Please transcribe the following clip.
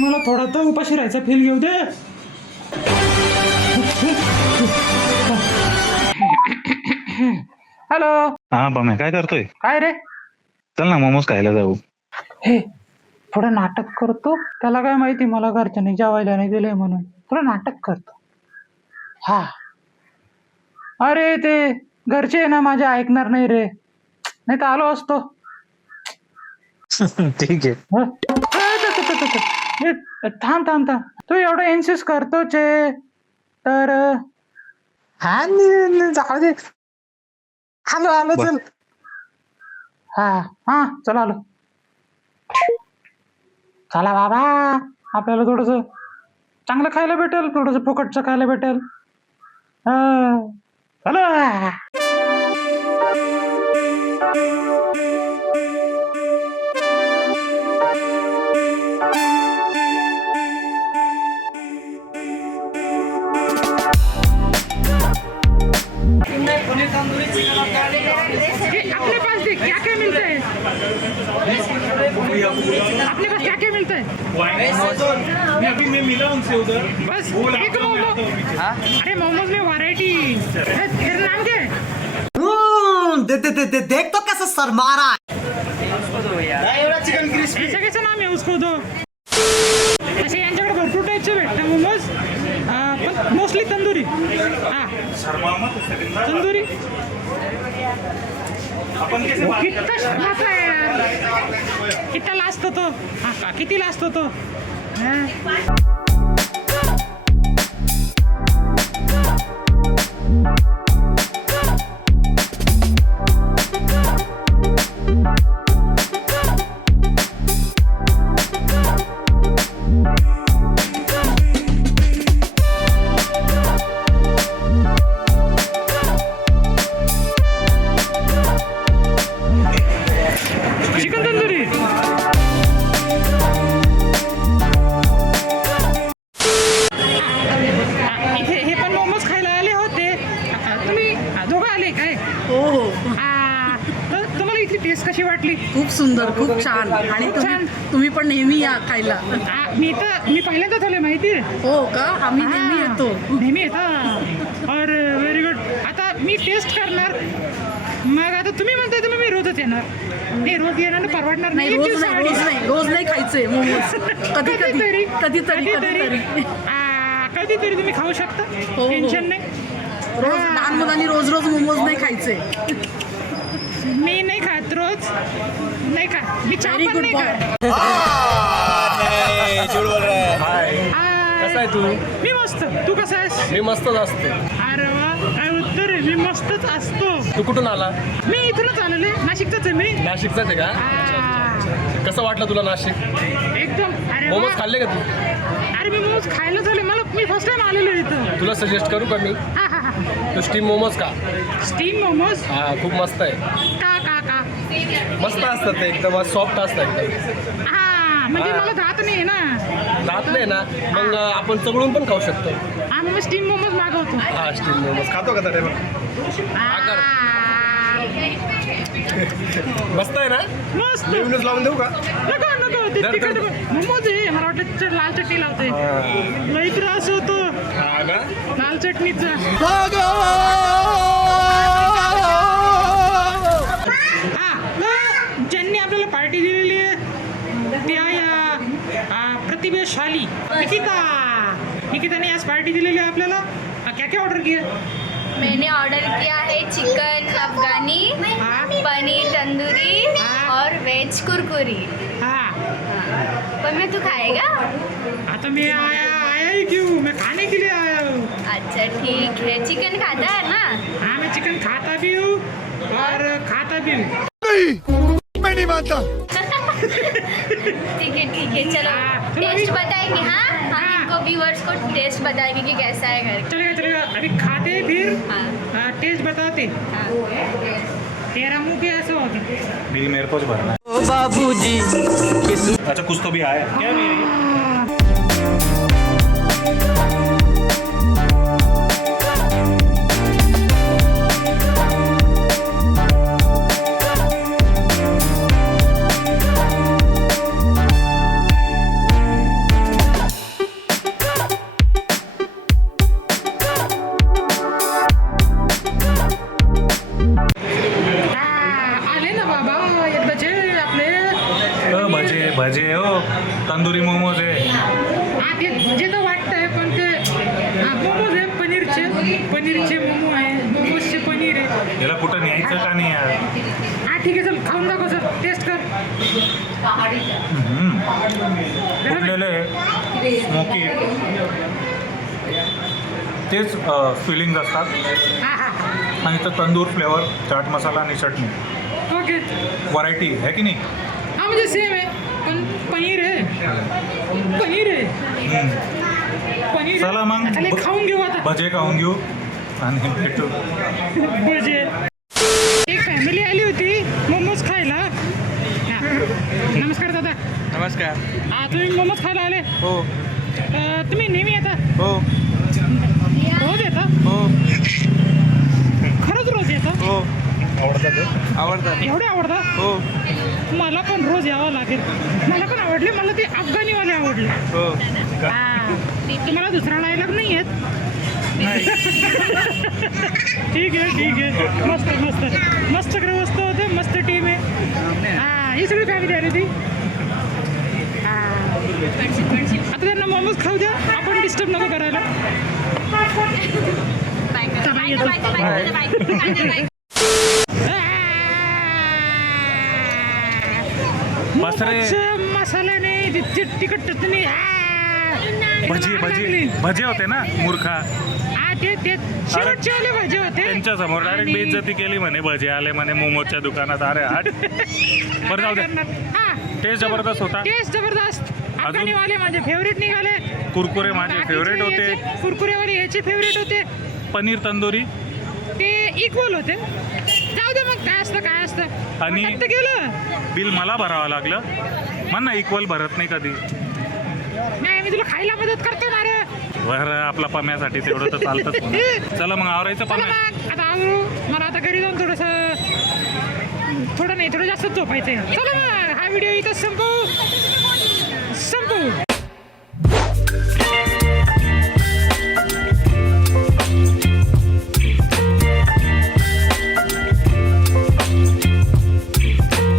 बाई मला थोडा तर उपाशी राहायचा फील घेऊ दे. हॅलो. हा बम्या काय करतोय? काय रे? चल ना मोमोज खायला जाऊ. हे थोडं नाटक करतो. त्याला काय माहिती मला घरच्याने जेवायला नाही दिलंय म्हणून. थोडं नाटक करतो. हा. अरे ते घरचे ना माझे ऐकणार नाही रे, नाही तर आलो असतो. ठीक आहे. थांब थांब थांब, तू एवढं इन्सिस्ट करतोच आहे तर हा जाऊ दे. आलो आलो बर. चल. हा हा चल आलो. चला बाबा, आपल्याला थोडस चांगलं खायला भेटेल, थोडस फुकटचं खायला भेटेल. चला. अपने पास देख क्या क्या मिलता है, अपने पास क्या क्या मिलता है. मैं मिला उनसे उधर. बस एक मोमो. अरे मोमोज में वैरायटी. तेरा नाम क्या है? देख तो कैसे शर्मा रहा है. ऐसा कैसा नाम है उसको दो. असे यांच्याकडे भरपूर टाईपचे भेटतात मोमोज, पण मोस्टली तंदुरी. हा तंदुरी. कितना शर्माता है यार, कितना लाजतो तो. हा का किती लाजतो तो. चिकन तंदुरी. हे पण मोमोज खायला आले होते. तुम्ही दोघं आले काय? हो हो, तर तुम्हाला इथली टेस्ट कशी वाटली? खूप सुंदर, खूप छान. आणि तुम्ही पण नेहमी या खायला. मी पहिल्यांदाच आले माहिती आहे. हो का? आम्ही नेहमी येतो. नेहमी येता. और व्हेरी गुड. आता मी टेस्ट करणार. मग आता तुम्ही म्हणताय तर मी रोजच येणार. नाही रोज येणार ना, परवडणार नाही, एक रोज दिवस नाही, रोज नाही, रोज नाही खायचे मोमोज. कधीतरी कधीतरी. कधीतरी तुम्ही खाऊ शकता, हो. टेन्शन नाही. रोज लहान मुलांनी रोज रोज मोमोज नाही खायचे. मी नाही खात रोज, नाही का. मी चहा Very पण good नाही boy. खात. कसा आहे तू? मी मस्त. तू कसा आहेस? मी मस्तच असतो. अरे वा, काय उत्तर आहे. मी मस्तच असतो. तू कुठून आला? मी इथूनच आलेले, नाशिकचाच आहे मी. नाशिकचाच आहे का? कसं वाटलं तुला नाशिक? एकदम. अरे मोमोज वा. खाल्ले का तू? अरे मी मोमोज खायला झाले. मी फर्स्ट टाइम आलेलो इथं. तुला सजेस्ट करू का मी? तू स्टीम मोमोज का? स्टीम मोमोज. हा खूप मस्त आहे. का का का मस्त असतात ते, एकदम सॉफ्ट असतात एकदम. हा म्हणजे मला जात नाही ना. राहत नाही ना, मग आपण चघळून पण खाऊ शकतो. आम्ही स्टीम मोमोज मागवतो. हा स्टीम मोमोज खातो का तर? आ, मस्त आहे ना? मस्त. नेहमीच लावून देऊ का? नको नको, ते दर- तिखट दर- मोमोज आहे. मला वाटतं लाल चटणी लावते. लई त्रास होतो हा ना? लाल चटणीचा. हा, मग ज्यांनी आपल्याला पार्टी दिलेली आहे त्या या प्रतिभाशाली निकिताने आज पार्टी दिलेली आहे आपल्याला. क्या क्या ऑर्डर किया? मैंने ऑर्डर किया है चिकन अफगानी, पनीर तंदूरी और वेज कुरकुरी. हाँ पर मैं तू खाएगा? आता मैं आया ही क्यों, मैं खाने के लिए आया हूँ. अच्छा ठीक है, चिकन खाता है ना? हाँ मैं चिकन खाता भी हूँ और खाता भी हूँ. मैं नहीं मानता. ठीक है चलो टेस्ट बताएंगे. हाँ हम इनको व्यूअर्स को टेस्ट बताएंगे कि कैसा है घर. चलेगा. अभी खाते फिर हाँ टेस्ट बताते. हाँ. तेरा मुंह भी ऐसा होता. बिल मेरे को भरना है. ओ बाबूजी. अच्छा कुछ तो भी आया क्या? मेरी पनीरचे मोमो आहे, मोमोजचे पनीर आहे. याला कुठं न्यायचं का नाही यार? हा ठीक आहे, चल खाऊन दाखव सर, टेस्ट कर. फुटलेले स्मोकी तेच फिलिंग असतात. हा हा आणि तर तंदूर फ्लेवर, चाट मसाला आणि चटणी, ओके. व्हरायटी आहे की नाही? हा म्हणजे सेम आहे, पण पनीर आहे, पनीर आहे, पनीर. चला मग. चला खाऊन घेऊ आता. भजे खाऊन घेऊ आणि भेटू. भजे. एक फॅमिली आली होती मोमोज खायला. हा. नमस्कार दादा. नमस्कार. हा तुम्ही मोमोज खायला आले? हो तुम्ही नेहमी येता? हो रोज येता? हो खरंच रोज येता? हो आवडतात. एवढे आवडता? हो मला पण रोज यावं लागेल. मला पण आवडले, मला ते अफगाणीवाले आवडले. हो हा. तुम्हाला दुसरा डायलॉग नाही येत? ठीक आहे ठीक आहे, मस्त मस्त मस्त मस्त होते, मस्त टीम आहे. हा ही सगळी फॅमिली आली होती. हा. आता त्यांना मोमोज खाऊ द्या, आपण डिस्टर्ब नको करायला. चला, येतो. मसाला नाही, तिखट चटणी. भजी भजी भजे होते ना मूर्खा, हा ते शेवटचे वाले भजे होते. त्यांच्या समोर डायरेक्ट बेइज्जती केली म्हणे. भजे आले म्हणे मोमोच्या दुकानात. अरे हट. बरं जाऊ दे. हा टेस्ट जबरदस्त होता. टेस्ट जबरदस्त. अफगाणीवाले माझे फेवरेट निघाले. कुरकुरे माझे फेवरेट होते. कुरकुरेवाले याचे फेवरेट होते. पनीर तंदुरी ते इक्वल होते. जाऊ दे मग, काय असतं काय असतं. आणि- मटण तर गेलं. बिल मला भरावं लागलं. म्हण ना इक्वल भरत नाही कधी. नाही मी तुला खायला मदत करतो ना रे. बरं आपला पम्यासाठी तेवढं तर चालतंच म्हणा. चला मग आवरायचं चला पम्या. मग आता आवरू. मला आता घरी जाऊन थोडं नाही थोडं जास्त झोपायचं. चला मग हा व्हिडिओ इथं संपवू.